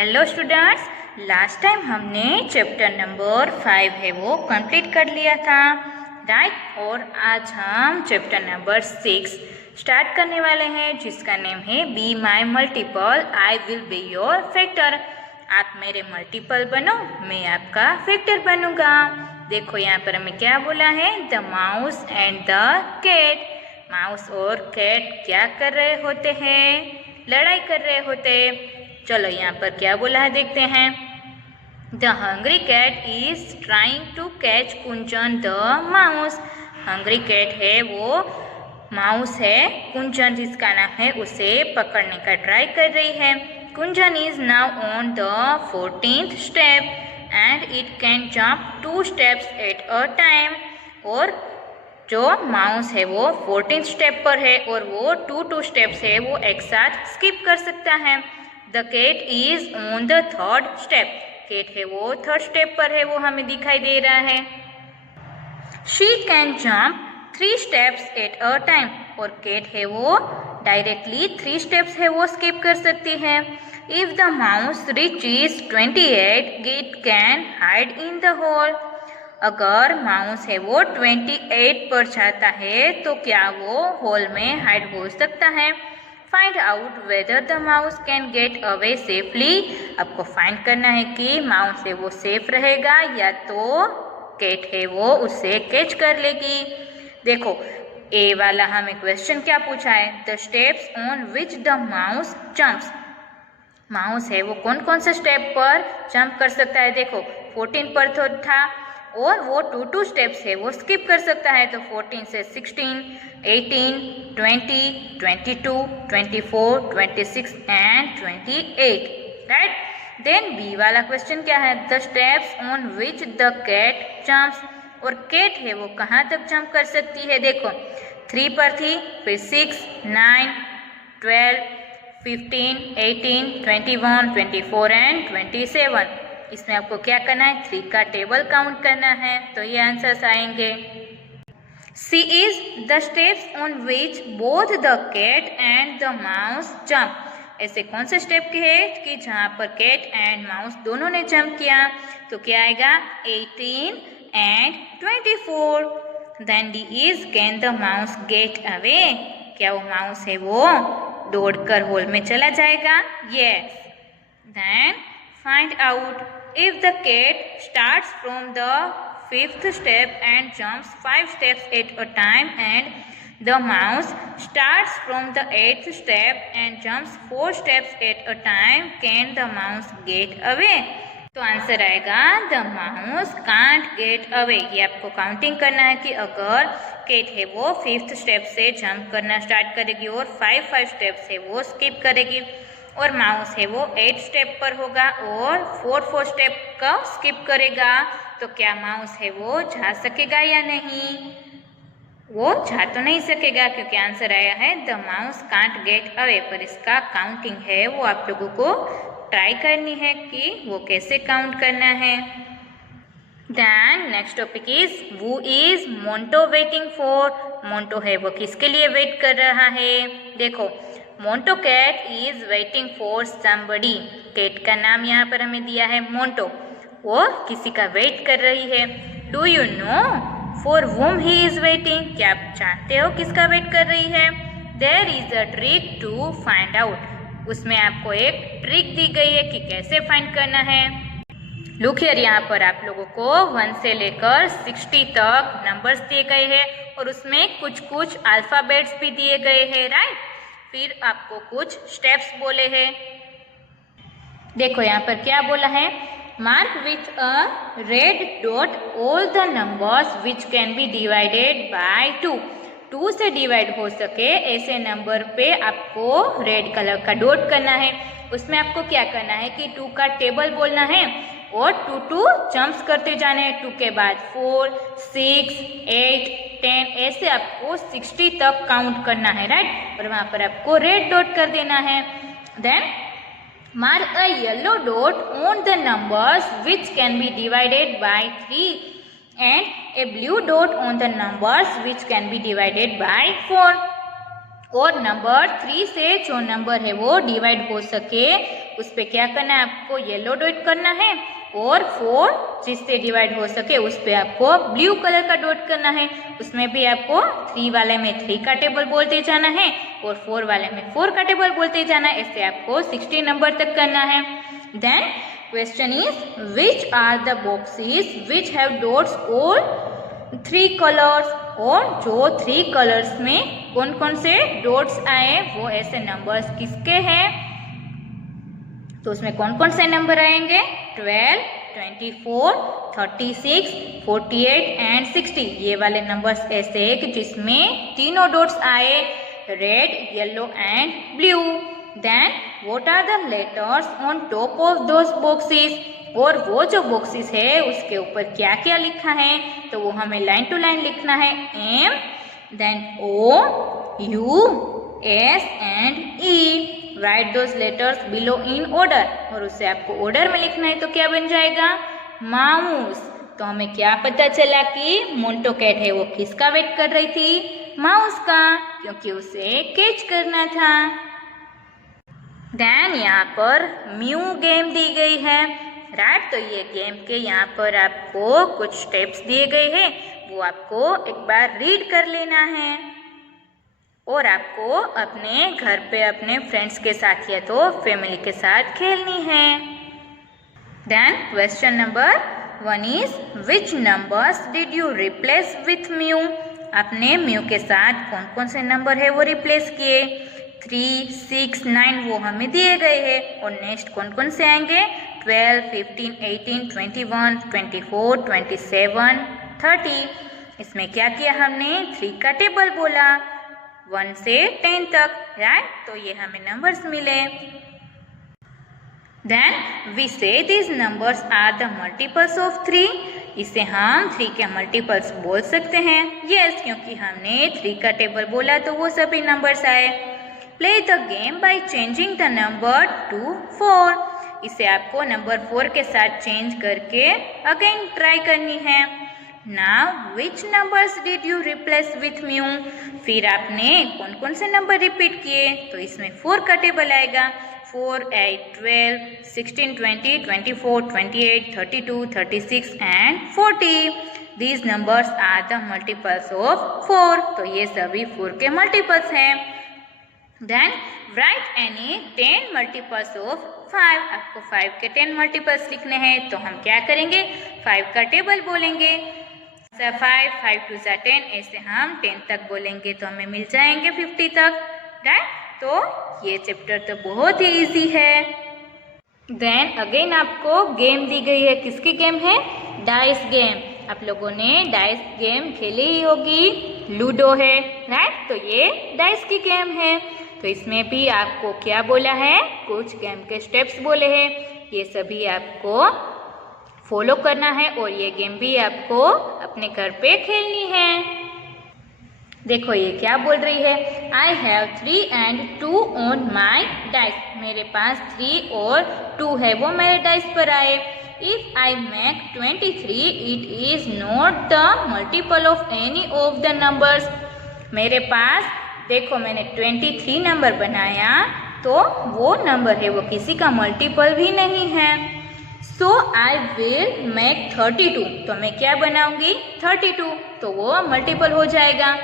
Hello students, last time हमने chapter number 5 है वो कंप्लीट कर लिया था, राइट। और आज हम चैप्टर नंबर 6 स्टार्ट करने वाले हैं, जिसका नेम है be my multiple, I will be your factor. आप मेरे मल्टीपल बनो, मैं आपका फैक्टर बनूंगा। देखो यहाँ पर हमें क्या बोला है, the mouse and the cat. Mouse और कैट क्या कर रहे होते हैं, लड़ाई कर रहे होते। चलो यहाँ पर क्या बोला है देखते हैं। The hungry cat is trying to catch कुंचन द माउस। हंग्री कैट है वो माउस है, कुंचन जिसका नाम है उसे पकड़ने का ट्राई कर रही है। कुंचन is now on the 14th step and it can jump 2 steps at a time. और जो माउस है वो 14th स्टेप पर है और वो 2 स्टेप्स है वो एक साथ स्किप कर सकता है। The cat is on the 3rd step. Cat है वो 3rd स्टेप पर है, वो हमें दिखाई दे रहा है। She can jump 3 steps at a time. और कैट है वो डायरेक्टली 3 steps है वो स्किप कर सकती है। If the mouse reaches 28 it can hide in the hole. अगर माउस है वो 28 पर जाता है तो क्या वो होल में हाइड हो सकता है। Find out whether the mouse can get away safely. आपको फाइंड करना है कि माउस है वो सेफ रहेगा या तो कैट है वो उससे कैच कर लेगी। देखो ए वाला हमें क्वेश्चन क्या पूछा है, the steps on which the mouse jumps. Mouse है वो कौन कौन से स्टेप पर जंप कर सकता है। देखो 14 पर तो था और वो 2 स्टेप्स है वो स्किप कर सकता है। तो 14 से 16, 18, 20, 22, 24, 26 एंड 28, राइट। देन बी वाला क्वेश्चन क्या है, the steps on which the cat jumps. और कैट है वो कहाँ तक जंप कर सकती है। देखो 3 पर थी, फिर 6, 9, 12, 15, 18, 21, 24 एंड 27। इसमें आपको क्या करना है, 3 का टेबल काउंट करना है, तो ये आंसर्स आएंगे। See is the steps on which both the cat and the mouse jump. ऐसे कौन से स्टेप के हैं कि जहाँ पर कैट एंड माउस दोनों ने जंप किया, तो क्या आएगा 18 and 24। Then D is can the mouse get away. क्या वो माउस है वो दौड़कर होल में चला जाएगा, yes. Then find out if the cat starts from the 5th step and jumps 5 steps at a time and the mouse starts from the 8th step and jumps 4 steps at a time, can the mouse get away? तो answer आएगा the mouse can't get away. ये आपको counting करना है कि अगर cat है वो 5th स्टेप से जंप करना स्टार्ट करेगी और 5 स्टेप से वो स्किप करेगी, और माउस है वो 8 स्टेप पर होगा और 4 स्टेप का स्किप करेगा, तो क्या माउस है वो जा सकेगा या नहीं। वो जा तो नहीं सकेगा क्योंकि आंसर आया है the mouse can't get away. पर इसका काउंटिंग है वो आप लोगों को ट्राई करनी है कि वो कैसे काउंट करना है। देन नेक्स्ट टॉपिक इज वो is Montu waiting for. Montu है वो किसके लिए वेट कर रहा है। देखो Montu cat is waiting for somebody. Cat का नाम यहाँ पर हमें दिया है मोंटो, वो किसी का वेट कर रही है। Do you know for whom he is waiting. क्या आप जानते हो किसका वेट कर रही है। There is a trick to find out. उसमें आपको एक ट्रिक दी गई है कि कैसे फाइंड करना है। लुक हियर, यहाँ पर आप लोगों को 1 से लेकर 60 तक नंबर्स दिए गए हैं और उसमें कुछ अल्फाबेट्स भी दिए गए हैं, राइट। फिर आपको कुछ स्टेप्स बोले हैं। देखो यहाँ पर क्या बोला है, mark with a red dot all the numbers which can be divided bye 2। 2 से डिवाइड हो सके ऐसे नंबर पे आपको रेड कलर का डॉट करना है। उसमें आपको क्या करना है कि 2 का टेबल बोलना है और 2 जंप्स करते जाने हैं। 2 के बाद 4, 6, 8, 10 ऐसे आपको 60 तक काउंट करना है, राइट। और वहाँ पर आपको रेड डॉट कर देना है। Then mark a yellow dot on the numbers which can be divided by 3 and a blue dot on the numbers which can be divided by 4। और नंबर 3 से जो नंबर है वो डिवाइड हो सके उस पर क्या करना है आपको, येलो डॉट करना है। और 4 जिससे डिवाइड हो सके उस पर आपको ब्लू कलर का डॉट करना है। उसमें भी आपको 3 वाले में 3 का टेबल बोलते जाना है और 4 वाले में 4 का टेबल बोलते जाना है। ऐसे आपको 60 नंबर तक करना है। Then question is which are the boxes which have dots all 3 colours. और जो 3 कलर्स में कौन कौन से डॉट्स आए वो ऐसे नंबर्स किसके हैं, तो उसमें कौन कौन से नंबर आएंगे, 12, 24, 36, 48 एंड 60। ये वाले नंबर्स ऐसे हैं कि जिसमें तीनों डॉट्स आए, red, yellow and blue. Then what are the letters on top of those boxes. और वो जो बॉक्सेस है उसके ऊपर क्या क्या लिखा है, तो वो हमें लाइन टू लाइन लिखना है। M, then O, U, S and E. Write those letters below in order. और उसे आपको ऑर्डर में लिखना है तो क्या बन जाएगा, माउस। तो हमें क्या पता चला कि मोंटो कैट है वो किसका वेट कर रही थी, माउस का, क्योंकि उसे कैच करना था। देन यहाँ पर म्यू गेम दी गई है, राइट। तो ये गेम के यहाँ पर आपको कुछ स्टेप्स दिए गए हैं, वो आपको एक बार रीड कर लेना है और आपको अपने घर पे अपने फ्रेंड्स के साथ या तो फैमिली के साथ खेलनी है। Then question number 1 is which numbers did you replace with mew. आपने म्यू के साथ कौन कौन से नंबर है वो रिप्लेस किए, 3, 6, 9 वो हमें दिए गए हैं। और नेक्स्ट कौन कौन से आएंगे, 12, 15, 18, 21, 24, 27, 30। इसमें क्या किया हमने, 3 का टेबल बोला 1 से 10 तक, राइट। तो ये हमें नंबर्स मिले। Then we say this numbers are the multiples of 3। इसे हम 3 के मल्टीपल्स बोल सकते हैं, यस, क्योंकि हमने 3 का टेबल बोला तो वो सभी नंबर्स आए। Play the game by changing the number two 4। इसे आपको नंबर 4 के साथ चेंज करके अगेन ट्राई करनी है। Now which numbers did you replace with mu. फिर आपने कौन कौन से नंबर रिपीट किए, तो इसमें 4 का टेबल आएगा, 4, 8, 12, 16, 20, 24, 28, 32, 36 and 40। These numbers are the multiples of 4। तो ये सभी 4 के मल्टीपल्स हैं। Then write any 10 multiples of 5। आपको 5 के 10 मल्टीपल्स लिखने हैं, तो हम क्या करेंगे, 5 का टेबल बोलेंगे, 5, 5 2 10, ऐसे हम 10 तक बोलेंगे तो हमें मिल जाएंगे 50 तक, राइट। तो ये चैप्टर तो बहुत ही इजी है। देन अगेन आपको गेम दी गई है, किसकी गेम है, डाइस गेम। आप लोगों ने डाइस गेम खेली ही होगी, लूडो है, राइट। तो ये डाइस की गेम है। तो इसमें भी आपको क्या बोला है, कुछ गेम के स्टेप्स बोले हैं, ये सभी आपको फॉलो करना है और ये गेम भी आपको अपने घर पे खेलनी है। देखो ये क्या बोल रही है, I have 3 and 2 on my dice. मेरे पास 3 और 2 है वो मेरे डाइस पर आए। If I make 23 it is not the multiple of any of the numbers. मेरे पास देखो मैंने 23 नंबर बनाया तो वो नंबर है वो किसी का मल्टीपल भी नहीं है। सो आई विल मेक 32। तो मैं क्या बनाऊंगी, 32, तो वो मल्टीपल हो जाएगा।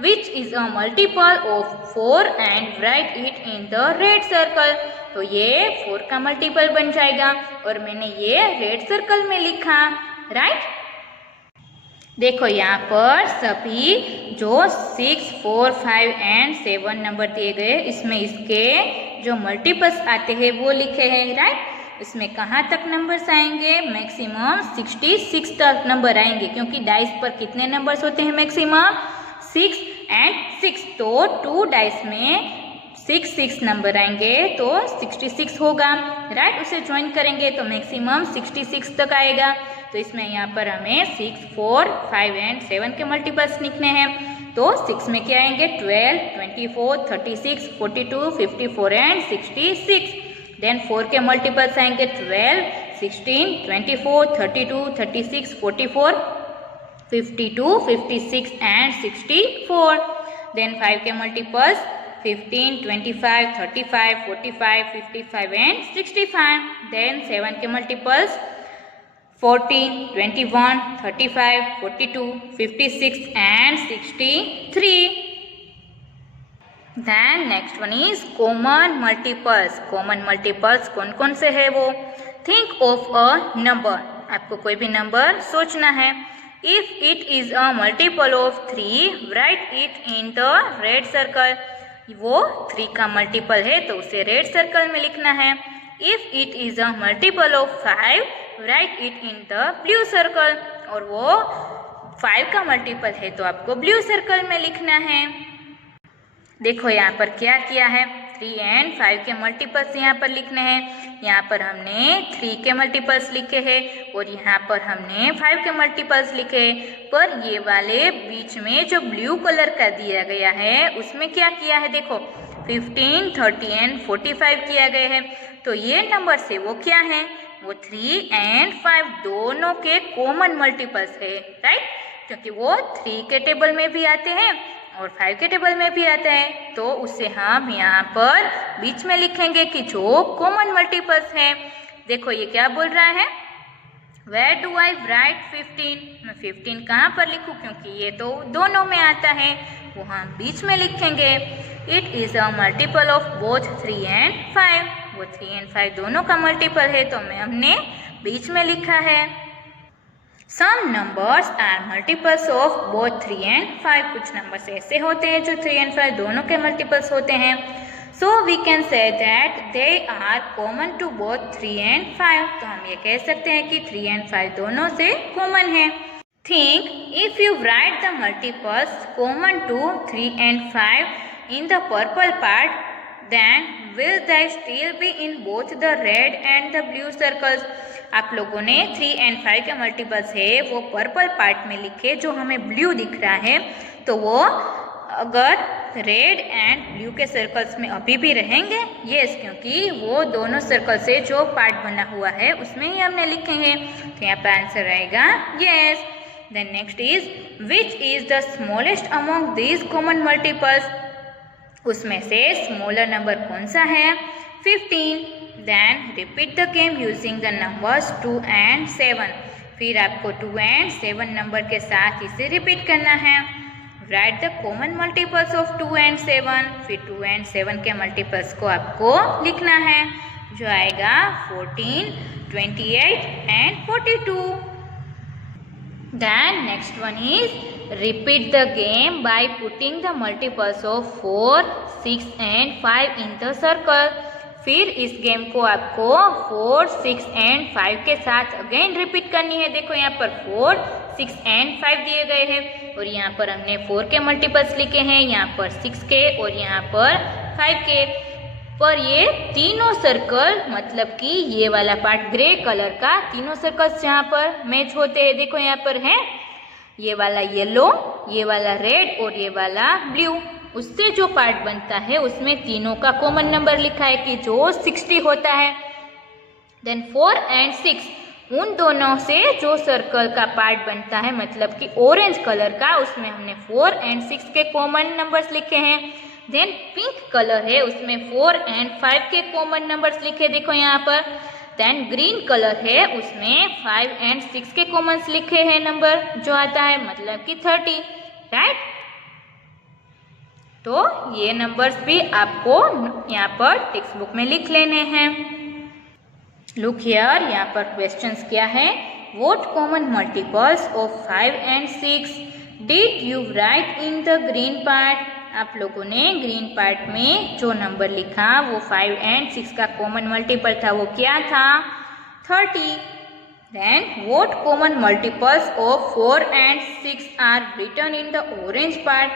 Which is a multiple of 4 and right it in the red circle. तो ये 4 का मल्टीपल बन जाएगा और मैंने ये रेड सर्कल में लिखा, राइट। देखो यहाँ पर सभी जो 6, 4, 5 एंड 7 नंबर दिए गए, इसमें इसके जो मल्टीपल्स आते हैं वो लिखे हैं, राइट। इसमें कहाँ तक नंबर्स आएंगे, मैक्सिमम 66 तक नंबर आएंगे, क्योंकि डाइस पर कितने नंबर्स होते हैं, मैक्सिमम 6 एंड 6। तो 2 डाइस में 6 नंबर आएंगे तो 66 होगा, राइट। उसे ज्वाइन करेंगे तो मैक्सिमम 66 तक आएगा। तो इसमें यहाँ पर हमें 6, 4, 5 एंड 7 के मल्टीपल्स लिखने हैं। तो 6 में क्या आएंगे, 12, 24, 36, 42, 54 एंड 66। देन 4 के मल्टीपल्स आएंगे 12, 16, 24, 32, 36, 44, 52, 56 एंड 64। देन 5 के मल्टीपल्स 15, 25, 35, 45, 55 and 65. Then 7 के multiples 14, 21, 35, 42, 56 and 63. Then next one is common multiples. Common multiples कौन कौन से है वो? Think of a number. आपको कोई भी नंबर सोचना है. If it is a multiple of 3, write it in the red circle. वो 3 का मल्टीपल है तो उसे रेड सर्कल में लिखना है. If it is a multiple of 5, write it in the blue circle. और वो 5 का मल्टीपल है तो आपको ब्लू सर्कल में लिखना है. देखो यहाँ पर क्या किया है, 3 and 5 के मल्टीपल्स यहाँ पर लिखने हैं. यहाँ पर हमने 3 के मल्टीपल्स लिखे हैं और यहाँ पर हमने 5 के मल्टीपल्स लिखे. पर ये वाले बीच में जो ब्लू कलर का दिया गया है उसमें क्या किया है, देखो 15, 30 and 45 किया गया है. तो ये नंबर से वो क्या है, वो 3 and 5 दोनों के कॉमन मल्टीपल्स है, राइट. क्योंकि वो 3 के टेबल में भी आते हैं और 5 के टेबल में भी आता है. तो उसे हम यहाँ पर बीच में लिखेंगे कि जो कॉमन मल्टीपल्स है. देखो ये क्या बोल रहा है, Where do I write 15? मैं 15 कहाँ पर लिखूँ, क्योंकि ये तो दोनों में आता है, वो हम बीच में लिखेंगे. It is a multiple of both 3 and 5. वो 3 and 5 दोनों का मल्टीपल है तो हमने बीच में लिखा है. Some numbers are multiples of both 3 and 5. कुछ नंबर्स ऐसे होते हैं जो 3 and 5 दोनों के मल्टीपल्स होते हैं. So we can say that they are common to both 3 and 5. तो हम ये कह सकते हैं कि 3 and 5 दोनों से कॉमन है. Think if you write the multiples common to 3 and 5 in the purple part, then will they still be in both the red and the blue circles? आप लोगों ने 3 and 5 के मल्टीपल्स है वो पर्पल पार्ट में लिखे जो हमें ब्लू दिख रहा है. तो वो अगर रेड एंड ब्लू के सर्कल्स में अभी भी रहेंगे, यस, क्योंकि वो दोनों सर्कल से जो पार्ट बना हुआ है उसमें ही हमने लिखे हैं. तो यहाँ पर आंसर आएगा yes. Then next is which is the smallest among these common multiples. उसमें से स्मॉलर नंबर कौन सा है, 15. Then repeat the game using the numbers 2 and 7. फिर आपको 2 and 7 नंबर के साथ इसे रिपीट करना है. Right the common multiples of 2 and 7. फिर 2 and 7 के मल्टीपल्स को आपको लिखना है जो आएगा 14, 28 and 42. Then next one is repeat the game by putting the multiples of 4, 6 and 5 in the circle. फिर इस गेम को आपको 4, 6 and 5 के साथ अगेन रिपीट करनी है. देखो यहाँ पर 4, 6 and 5 दिए गए हैं और यहाँ पर हमने 4 के मल्टीपल्स लिखे हैं, यहाँ पर 6 के और यहाँ पर 5 के. पर ये तीनों सर्कल मतलब कि ये वाला पार्ट ग्रे कलर का, तीनों सर्कल्स यहाँ पर मैच होते हैं. देखो यहाँ पर है ये वाला येलो, ये वाला रेड और ये वाला ब्लू. उससे जो पार्ट बनता है उसमें तीनों का कॉमन नंबर लिखा है कि जो 60 होता है. देन 4 and 6 उन दोनों से जो सर्कल का पार्ट बनता है मतलब कि ऑरेंज कलर का, उसमें हमने 4 and 6 के कॉमन नंबर्स लिखे हैं. देन पिंक कलर है उसमें 4 and 5 के कॉमन नंबर्स लिखे, देखो यहाँ पर. देन ग्रीन कलर है उसमें 5 and 6 के कॉमन्स लिखे हैं नंबर जो आता है मतलब कि 30, राइट. तो ये नंबर्स भी आपको यहाँ पर टेक्स्ट बुक में लिख लेने हैं. लुक हियर, यहाँ पर क्वेश्चंस क्या है. What common multiples of 5 and 6 did you right in the green part. आप लोगों ने ग्रीन पार्ट में जो नंबर लिखा वो 5 and 6 का कॉमन मल्टीपल था, वो क्या था, 30. Then what common multiples of 4 and 6 are written in the orange part.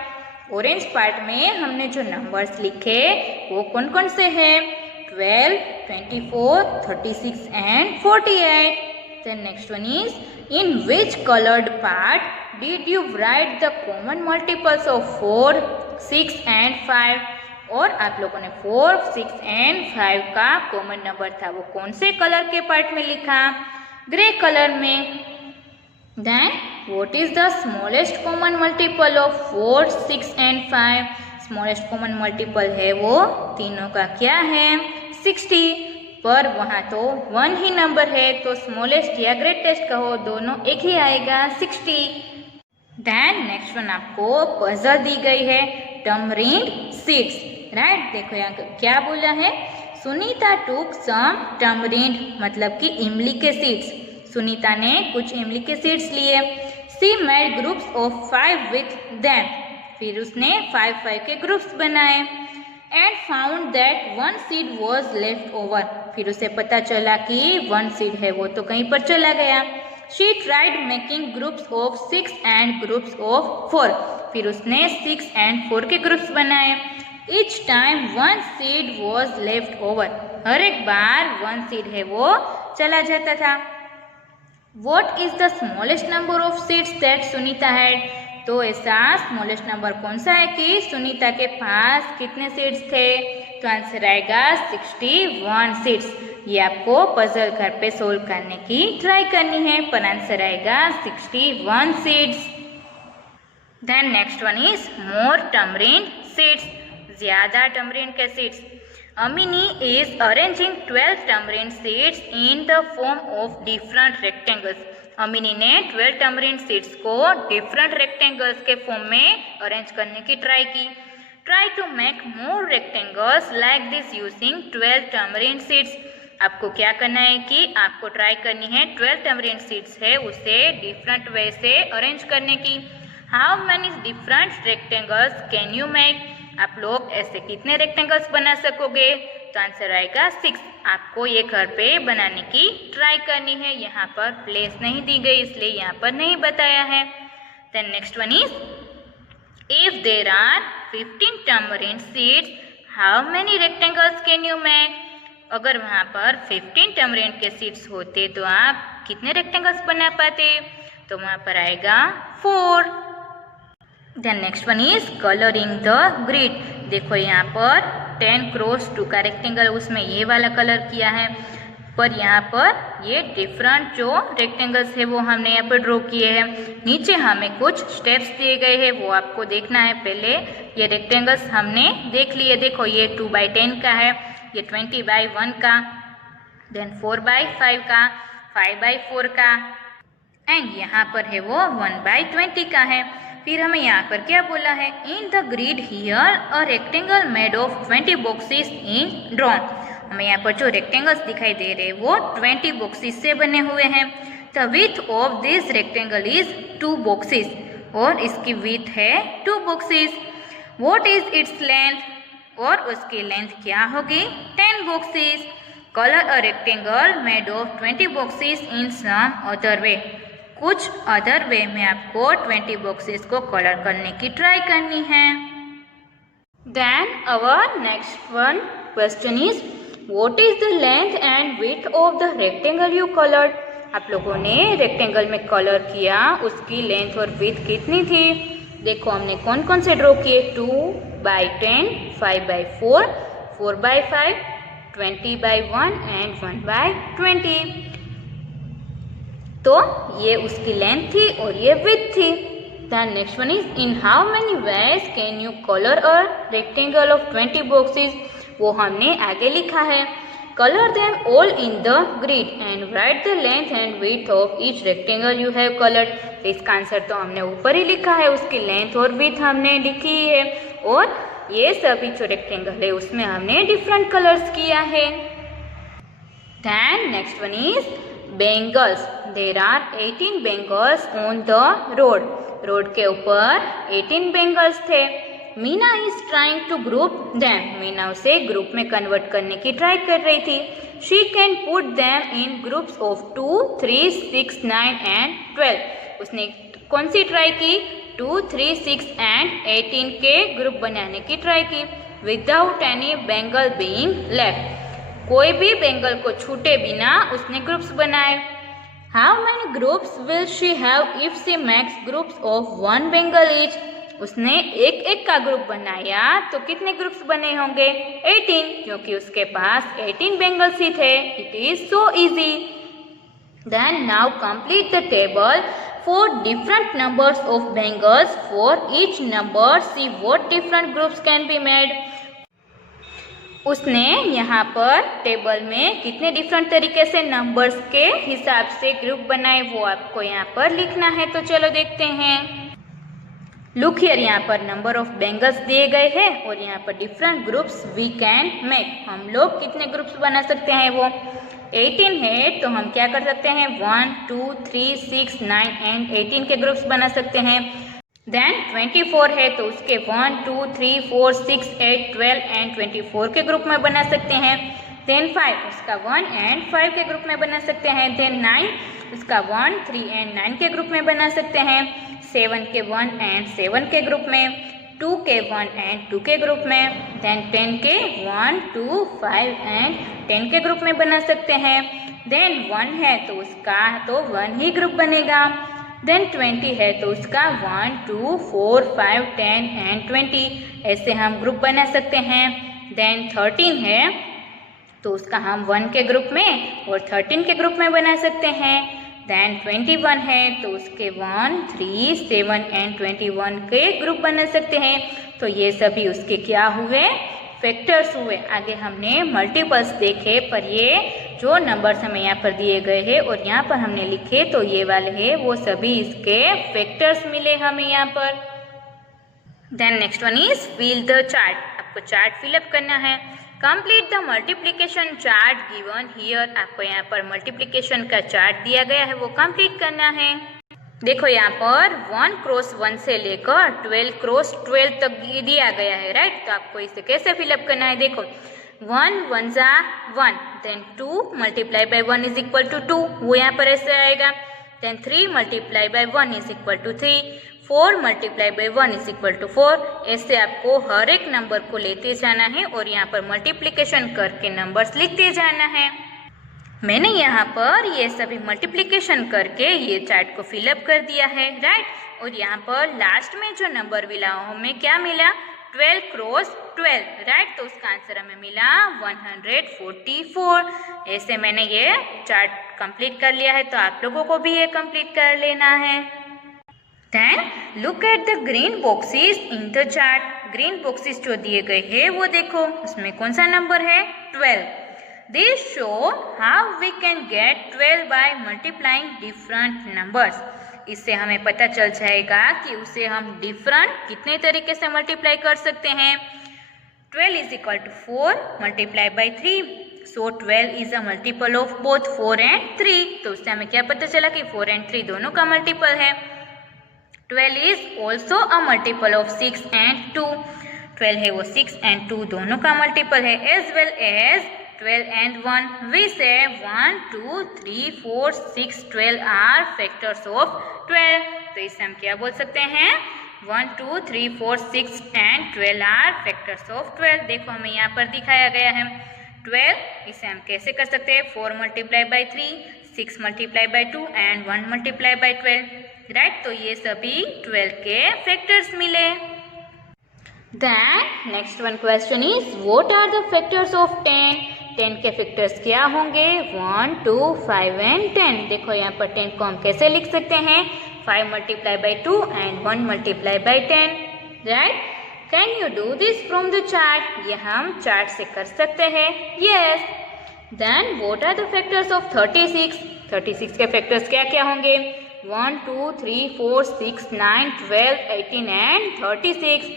Orange part में हमने जो नंबर्स लिखे वो कौन कौन से हैं, 12, 24, 36 and 48. Then next one is in which colored part did you write the common multiples of 4, 6 and 5. और आप लोगों ने 4, 6 and 5 का कॉमन नंबर था वो कौन से कलर के पार्ट में लिखा, ग्रे कलर में. Then what is the smallest common multiple of 4, 6 and 5. Smallest common multiple है वो तीनों का क्या है 60, पर वहाँ तो 1 ही नंबर है तो स्मॉलेस्ट या ग्रेटेस्ट कहो दोनों एक ही आएगा 60। देन नेक्स्ट वन आपको पजल दी गई है टमरिंड सीड्स, राइट। देखो यहाँ क्या बोला है, सुनीता टूक सम टमरिंड मतलब कि इमली के सीड्स, सुनीता ने कुछ इमली के सीड्स लिए। सी made groups of 5 with them, फिर उसने 5 के ग्रुप्स बनाए। And found that 1 seed was left over, फिर उसे पता चला कि 1 सीड है वो तो कहीं पर चला गया। She tried making groups of 6 and groups of 4, फिर उसने 6 एंड 4 के ग्रुप्स बनाए। Each time 1 seed was left over, हर एक बार 1 सीड है वो चला जाता था। What is the smallest number of seeds that Sunita had? तो ऐसा स्मॉलेस्ट नंबर कौन सा है कि सुनीता के पास कितने सीड्स थे? तो आंसर आएगा 61 सीड्स। ये आपको पजल घर पे सोल्व करने की ट्राई करनी है, पर आंसर आएगा 61 seeds. Then next one is more tamarind seeds, ज्यादा टमरिंड के seeds. Amini is arranging 12 tamarind seeds in the form of different rectangles. Amini ने 12 tamarind seeds को different rectangles के फॉर्म में अरेंज करने की ट्राई की। Try to make more rectangles like this using 12 tamarind seeds. आपको क्या करना है कि आपको ट्राई करनी है 12 tamarind seeds है उसे डिफरेंट वे से अरेंज करने की। How many different rectangles can you make? आप लोग ऐसे कितने रेक्टेंगल्स बना सकोगे? तो आंसर आएगा 6। आपको ये घर पे बनाने की ट्राई करनी है, यहाँ पर प्लेस नहीं दी गई इसलिए यहाँ पर नहीं बताया है। Then next one is if there are 15 tamarind seeds how many rectangles can you make? अगर वहाँ पर 15 टमरिंड के सीड्स होते तो आप कितने रेक्टेंगल्स बना पाते? तो वहाँ पर आएगा 4। Then next one is colouring the grid. देखो यहाँ पर 10x2 का रेक्टेंगल उसमें ये वाला कलर किया है, पर यहाँ पर ये डिफरेंट जो रेक्टेंगल्स है वो हमने यहाँ पर ड्रॉ किए हैं। नीचे हमें कुछ स्टेप्स दिए गए हैं वो आपको देखना है। पहले ये रेक्टेंगल्स हमने देख लिए, देखो ये 2/10 का है, ये 20/1 का, देन 4/5 का, 5/4 का, एंड यहाँ पर है वो 1/20 का है। फिर हमें यहाँ पर क्या बोला है, in the grid here a rectangle made of 20 boxes in drawn. हमें यहाँ पर जो रेक्टेंगल्स दिखाई दे रहे हैं वो 20 बॉक्सेस से बने हुए हैं। The width of this rectangle is 2 boxes, और इसकी विड्थ है 2 boxes. What is its length? और उसकी लेंथ क्या होगी? 10 boxes. Colour a rectangle made of 20 boxes in some other way. कुछ अदर वे में आपको 20 बॉक्सेस को कलर करने की ट्राई करनी है। Then our next one question is what is the length and width of the rectangle you coloured? आप लोगों ने रेक्टेंगल में कलर किया, उसकी लेंथ और विड्थ कितनी थी? देखो हमने कौन कौन से ड्रॉ किए, 2/10, 5/4, 4/5, 20/1 एंड 1/20। तो ये उसकी लेंथ थी और ये विड्थ थी। The next one is in how many ways can you colour a rectangle of 20 boxes? वो हमने आगे लिखा है, colour them all in the grid and right the length and width of each rectangle you have coloured. तो इसका answer तो हमने ऊपर ही लिखा है, उसकी लेंथ और विड्थ हमने लिखी है, और ये सभी जो रेक्टेंगल है उसमें हमने डिफरेंट कलर्स किया है। Then next one is bangles. There are 18 bangles on the road. Road के ऊपर 18 बेंगल्स थे। Meena is trying to group them. मीना उसे ग्रुप में कन्वर्ट करने की ट्राई कर रही थी। She can put them in groups of 2, 3, 6, 9 and 12। उसने कौन सी ट्राई की? 2, 3, 6 एंड 18 के ग्रुप बनाने की ट्राई की, without any Bengal being left. कोई भी बेंगल को छूटे बिना उसने ग्रुप्स बनाए। How many groups will she have if she makes groups of 1 Bengal each? उसने एक एक का ग्रुप बनाया तो कितने ग्रुप्स बने होंगे? 18, क्योंकि उसके पास 18 बेंगल्स ही थे। It is so easy. Then now complete the table 4 different numbers of bangles. For each number, see what different groups can be made. उसने यहाँ पर टेबल में कितने डिफरेंट तरीके से नंबर्स के हिसाब से ग्रुप बनाए वो आपको यहाँ पर लिखना है। तो चलो देखते हैं। लुक हियर, यहाँ पर नंबर ऑफ बेंगल्स दिए गए हैं और यहाँ पर different groups we can make. हम लोग कितने ग्रुप्स बना सकते हैं, वो 18 है तो हम क्या कर सकते हैं 1, 2, 3, 6, 9 एंड 18 के ग्रुप्स बना सकते हैं। देन 24 है तो उसके 1, 2, 3, 4, 6, 8, 12 एंड 24 के ग्रुप में बना सकते हैं। देन 5 उसका 1 एंड 5 के ग्रुप में बना सकते हैं। देन 9 उसका 1, 3 एंड 9 के ग्रुप में बना सकते हैं। 7 के 1 एंड 7 के ग्रुप में, 2 के 1 एंड 2 के ग्रुप में। देन 10 के 1, 2, 5 एंड 10 के ग्रुप में बना सकते हैं। देन 1 है तो उसका तो 1 ही ग्रुप बनेगा। देन 20 है तो उसका 1, 2, 4, 5, 10 एंड 20 ऐसे हम ग्रुप बना सकते हैं। देन 13 है तो उसका हम 1 के ग्रुप में और 13 के ग्रुप में बना सकते हैं। देन 21 है तो उसके 1, 3, 7 एंड 21 के ग्रुप बना सकते हैं। तो ये सभी उसके क्या हुए, फैक्टर्स हुए। आगे हमने मल्टीपल्स देखे, पर ये जो नंबर्स हमें यहाँ पर दिए गए हैं और यहाँ पर हमने लिखे तो ये वाले हैं, वो सभी इसके फैक्टर्स मिले हमें यहाँ पर। Then next one is fill the chart. आपको चार्ट फिलअप करना है। Complete the multiplication chart given here. आपको यहाँ पर मल्टीप्लिकेशन का चार्ट दिया गया है, वो कंप्लीट करना है। देखो यहाँ पर 1 क्रॉस 1 से लेकर 12 क्रॉस 12 तक दिया गया है, राइट। तो आपको इसे कैसे फिलअप करना है, देखो 1 1 जा 1, then 2 multiply by 1 is equal to 2, वो यहाँ पर ऐसे आएगा। Then 3 multiply by 1 is equal to 3, 4 multiply by 1 is equal to 4। ऐसे आपको हर एक नंबर को लेते जाना है और यहाँ पर मल्टीप्लिकेशन करके नंबर्स लिखते जाना है। मैंने यहाँ पर ये सभी मल्टीप्लिकेशन करके ये चार्ट को फिलअप कर दिया है, राइट। और यहाँ पर लास्ट में जो नंबर मिला हमें क्या मिला, 12 क्रॉस 12, राइट। तो उसका आंसर हमें मिला 144। ऐसे मैंने ये चार्ट कंप्लीट कर लिया है, तो आप लोगों को भी ये कंप्लीट कर लेना है। Then look at the green boxes in the chart. Green boxes जो दिए गए हैं वो देखो, उसमें कौन सा नंबर है, 12। These show how we can get 12 by multiplying different numbers. इससे हमें पता चल जाएगा कि उसे हम डिफरेंट कितने तरीके से मल्टीप्लाई कर सकते हैं। 12 is equal to 4 multiply by 3. So 12 is a multiple of both 4 and 3. तो उससे हमें क्या पता चला कि 4 and 3 दोनों का मल्टीपल है। 12 is also a multiple of 6 and 2. 12 है वो 6 and 2 दोनों का मल्टीपल है। As well as 12 and 1. We say 1, 2, 3, 4, 6, 12 are factors of 12. तो इससे हम क्या बोल सकते हैं, 1, 2, 3, 4, 6 and 12 are factors of 12. देखो हमें यहाँ पर दिखाया गया है 12। इसे हम कैसे कर सकते हैं, 4 multiply by 3, 6 multiply by 2 and 1 multiply by 12, right. तो ये सभी 12 के फैक्टर्स मिले। Then next one question is what are the factors of 10? 10 के फैक्टर्स क्या होंगे, 1, 2, 5 एंड 10। देखो यहाँ पर 10 को हम कैसे लिख सकते हैं, 5 multiply by 2 and 1 multiply by 10, right. Can you do this from the chart? ये हम चार्ट से कर सकते हैं, yes. Then what are the factors of 36? 36 के फैक्टर्स क्या क्या होंगे, 1, 2, 3, 4, 6, 9, 12, 18 and 36।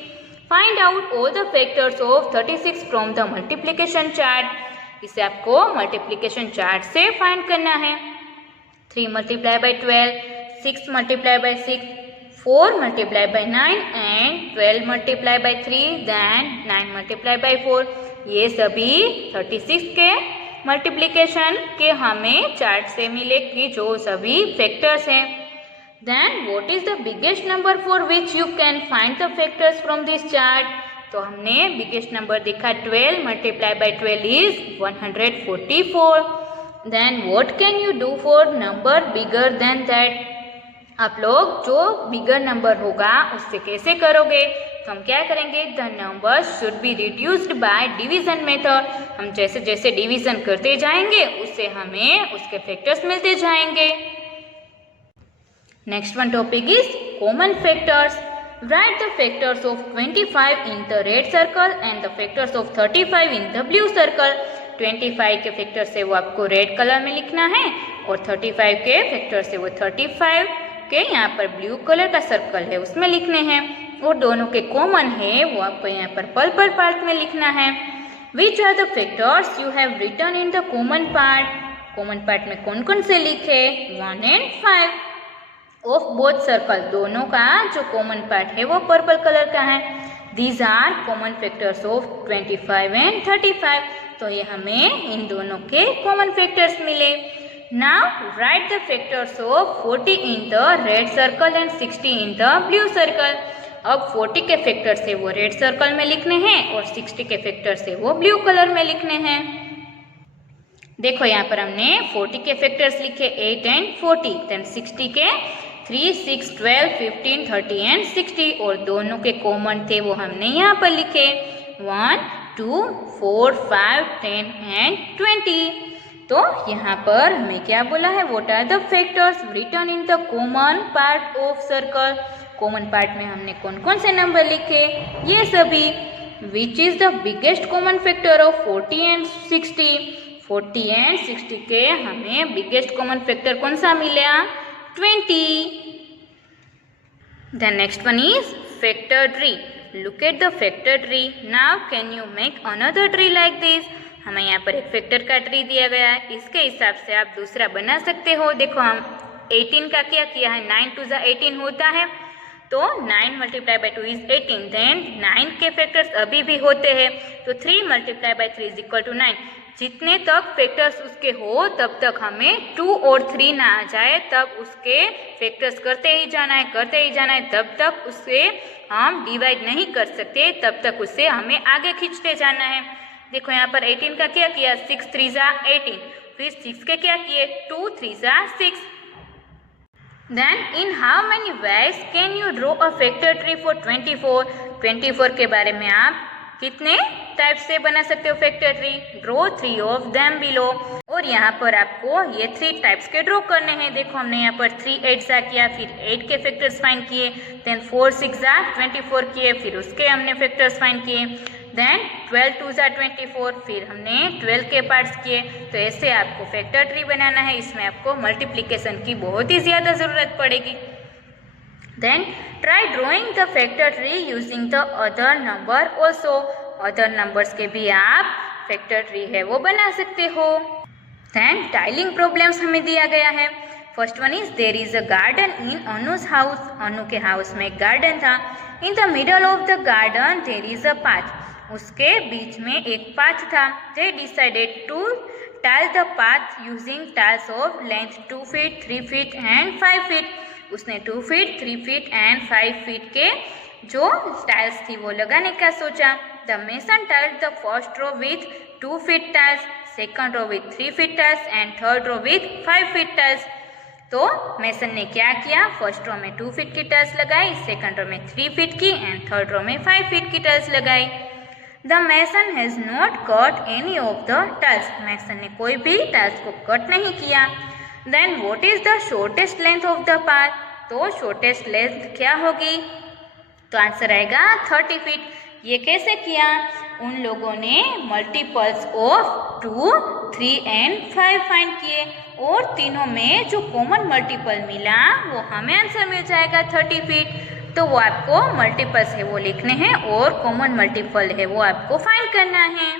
Find out all the factors of 36 from the multiplication chart. इसे आपको मल्टीप्लिकेशन चार्ट से फाइंड करना है। 3 multiply by 12, 6 multiply by 6, 4 multiply by 9 and 12 multiply by 3, then 9 multiply by 4। ये सभी 36 के मल्टीप्लिकेशन के हमें चार्ट से मिले कि जो सभी फैक्टर्स हैं। Then what is the biggest number for which you can find the factors from this chart? तो हमने बिगेस्ट नंबर देखा 12 multiply by 12 is 144। Then what can you do for number bigger than that? आप लोग जो bigger number होगा उससे कैसे करोगे? तो हम क्या करेंगे, the number should be reduced by division method. हम जैसे जैसे डिवीजन करते जाएंगे उससे हमें उसके फैक्टर्स मिलते जाएंगे। Next one topic is common factors. Write the factors of 25 in the red circle and the factors of 35 in the blue circle. 25 के फैक्टर्स है वो आपको रेड कलर में लिखना है और 35 के फैक्टर्स है वो 35 के यहाँ पर ब्लू कलर का सर्कल है उसमें लिखने हैं और दोनों के कॉमन है वो आपको यहाँ पर पर्पल पार्ट में लिखना है। Which are the factors you have written in the common part? Common part में कौन कौन से लिखे? 1 and 5 ऑफ बोथ सर्कल, दोनों का जो कॉमन पार्ट है वो पर्पल कलर का है। These are common factors of 25 and 35, तो ये हमें इन दोनों के कॉमन फैक्टर्स मिले। Now write the factors of 40 in the red circle and 60 in the blue circle. अब 40 के फैक्टर्स है वो रेड सर्कल में लिखने हैं और 60 के फैक्टर्स है वो ब्लू कलर में लिखने हैं। देखो यहाँ पर हमने 40 के फैक्टर्स लिखे 8 and 40, देन 60 के 3, 6, 12, 15, 30 and 60 और दोनों के कॉमन थे वो हमने यहाँ पर लिखे 1, 2, 4, 5, 10 and 20। तो यहाँ पर हमें क्या बोला है? What are the factors written in the common part of circle. Common part में हमने कौन कौन से नंबर लिखे? ये सभी। Which is the biggest common factor of 40 and 60? 40 and 60 के हमें बिगेस्ट कॉमन फैक्टर कौन सा मिला? 20। The next one is factor tree. Look at the factor tree. Now can you make another tree like this? हमें यहाँ पर एक factor का ट्री दिया गया है, इसके हिसाब से आप दूसरा बना सकते हो। देखो हम 18 का क्या किया है? 9 2 18 होता है, तो 9 × 2 is 18। देन 9 के फैक्टर्स अभी भी होते हैं, तो 3 × 3 is 9। जितने तक फैक्टर्स उसके हो तब तक हमें 2 और 3 ना आ जाए तब उसके फैक्टर्स करते ही जाना है, तब तक उससे हम डिवाइड नहीं कर सकते, तब तक उससे हमें आगे खींचते जाना है। देखो यहाँ पर 18 का क्या किया? 6 3 18, फिर 6 के क्या किए? 2 3 6। Then in how many ways can you draw a factor tree for 24? 24 के बारे में आप कितने टाइप से बना सकते हो factor tree? Draw 3 of them below. और यहाँ पर आपको ये 3 टाइप्स के ड्रॉ करने हैं। देखो हमने यहाँ पर 3 8 किया, फिर 8 के फैक्टर्स फाइंड किए, देन 4 6 24 किए, फिर उसके हमने फैक्टर्स फाइंड किए, देन 12 2 24, फिर हमने 12 के पार्ट्स किए। तो ऐसे आपको फैक्टर ट्री बनाना है, इसमें आपको मल्टीप्लिकेशन की बहुत ही ज़्यादा ज़रूरत पड़ेगी। Then try drawing the factor tree using the other number also. Other numbers के भी आप factor tree है वो बना सकते हो। Then tiling problems हमें दिया गया है। First one is there is a garden in Anu's house. अनु के हाउस में एक गार्डन था। In the middle of the garden there is a path. उसके बीच में एक पाथ था। They decided to tile the path using tiles of length 2 feet, 3 feet and 5 feet. उसने 2 feet 3 feet and 5 feet के जो टाइल्स थी वो लगाने का सोचा। The mason tiled the first row with 2 feet tiles, second row with 3 feet tiles and third row with 5 feet tiles. तो mason ने क्या किया? फर्स्ट रो में 2 फीट की टाइल्स लगाई, सेकंड रो में 3 फीट की एंड थर्ड रो में 5 फीट की टाइल्स लगाई। The mason has not cut any of the tiles. Mason ने कोई भी टाइल्स को कट नहीं किया। Then what is the shortest length of the path? तो शॉर्टेस्ट लेंथ क्या होगी? तो आंसर आएगा 30 फीट। ये कैसे किया? उन लोगों ने मल्टीपल्स ऑफ 2, 3 एंड 5 फाइंड किए और तीनों में जो कॉमन मल्टीपल मिला वो हमें आंसर मिल जाएगा 30 फीट। तो वो आपको मल्टीपल्स है वो लिखने हैं और कॉमन मल्टीपल है वो आपको फाइंड करना है।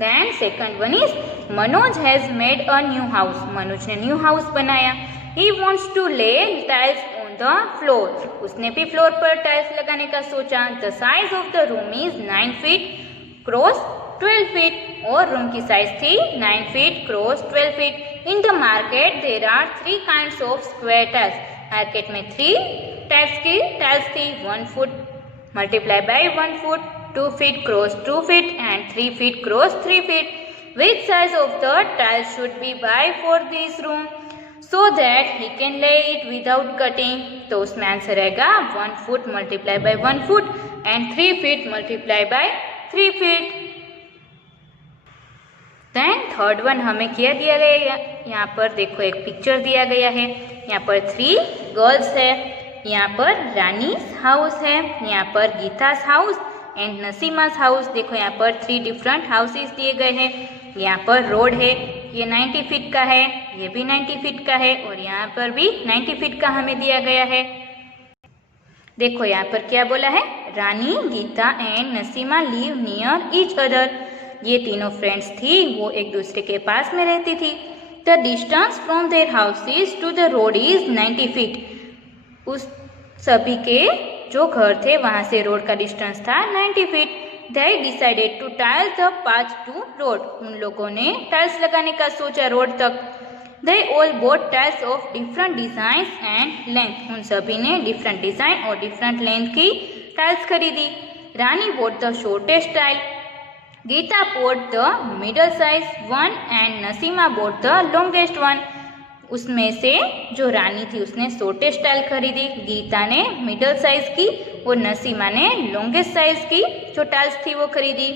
Then second one is Manoj has made a new house. Manoj ने न्यू हाउस बनाया। He wants to lay tiles on the floor. उसने भी फ्लोर पर टाइल्स लगाने का सोचा। The size of the room is 9 feet cross 12 feet और room की साइज थी 9 feet cross 12 feet. In the market there are 3 kinds of square tiles. Market में 3 टाइप्स की टाइल्स थी। 1 foot multiply by 1 foot, 2 feet cross 2 feet and 3 feet cross 3 feet. Which size of the tile should be buy for this room so that he can lay it without cutting? तो उसमें answer आएगा 1 foot multiply by 1 foot and 3 feet multiply by 3 feet. Then third one हमें क्या दिया गया है, यहाँ पर देखो एक पिक्चर दिया गया है। यहाँ पर 3 गर्ल्स है, यहाँ पर रानीस हाउस है, यहाँ पर गीतास हाउस एंड नसीमास हाउस। देखो यहाँ पर 3 डिफरेंट हाउसेस दिए गए हैं। यहाँ पर रोड है, ये 90 फीट का है, ये भी 90 फीट का है और यहाँ पर भी 90 फीट का हमें दिया गया है। देखो यहाँ पर क्या बोला है, Rani, Geeta and Naseema live near each other. ये तीनों फ्रेंड्स थी, वो एक दूसरे के पास में रहती थी। The distance from their houses to the road is 90 feet. उस सभी के जो घर थे वहाँ से रोड का डिस्टेंस था 90 feet. They decided to tile the path to road। उन लोगों ने टाइल्स लगाने का सोचा रोड तक। They all bought tiles of different designs and length। उन सभी ने डिफरेंट डिजाइन और डिफरेंट लेंथ की टाइल्स खरीदी। रानी bought the shortest tile, Gita bought the middle size one and Naseema bought the longest one। उसमें से जो रानी थी उसने शॉर्टेस्ट टाइल खरीदी, गीता ने मिडल साइज की और नसीमा ने लॉन्गेस्ट साइज की जो टाइल्स थी वो खरीदी।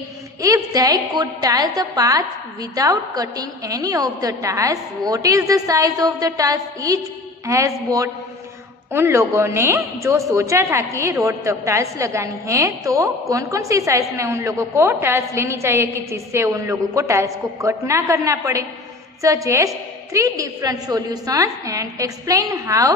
If they could tile the path without cutting any of the tiles, what is the size of the tiles each has bot. उन लोगों ने जो सोचा था कि रोड तक टाइल्स लगानी है, तो कौन कौन सी साइज में उन लोगों को टाइल्स लेनी चाहिए कि जिससे उन लोगों को टाइल्स को कट ना करना पड़े। Suggest 3 different solutions and explain how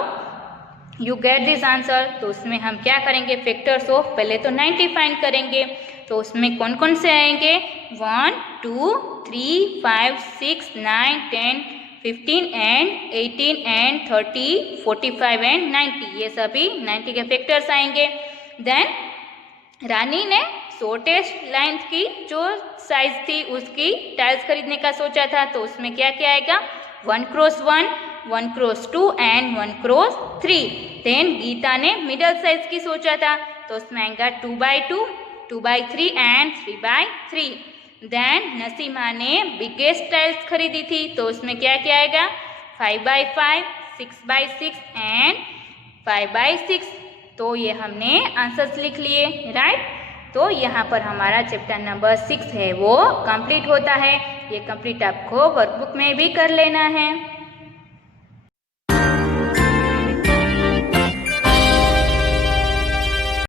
you get this answer। तो उसमें हम क्या करेंगे, फैक्टर्स ऑफ पहले तो 90 फाइंड करेंगे। तो उसमें कौन कौन से आएंगे, 1, 2, 3, 5, 6, 9, 10, 15 एंड 18 एंड 30, 45 एंड 90। ये सभी 90 के फैक्टर्स आएंगे। देन रानी ने शॉर्टेस्ट लेंथ की जो साइज थी उसकी टाइल्स खरीदने का सोचा था, तो उसमें क्या क्या आएगा, 1x1, 1x2 and 1x3। Then Gita ने मिडल साइज की सोचा था, तो उसमें आएगा 2x2, 2x3 and 3x3। Then Naseema ने बिगेस्ट टाइल्स खरीदी थी, तो उसमें क्या क्या आएगा, 5x5, 6x6 एंड 5x6। तो ये हमने आंसर्स लिख लिए, राइट। तो यहाँ पर हमारा चैप्टर नंबर 6 है वो कंप्लीट होता है। ये कंप्लीट आपको वर्कबुक में भी कर लेना है।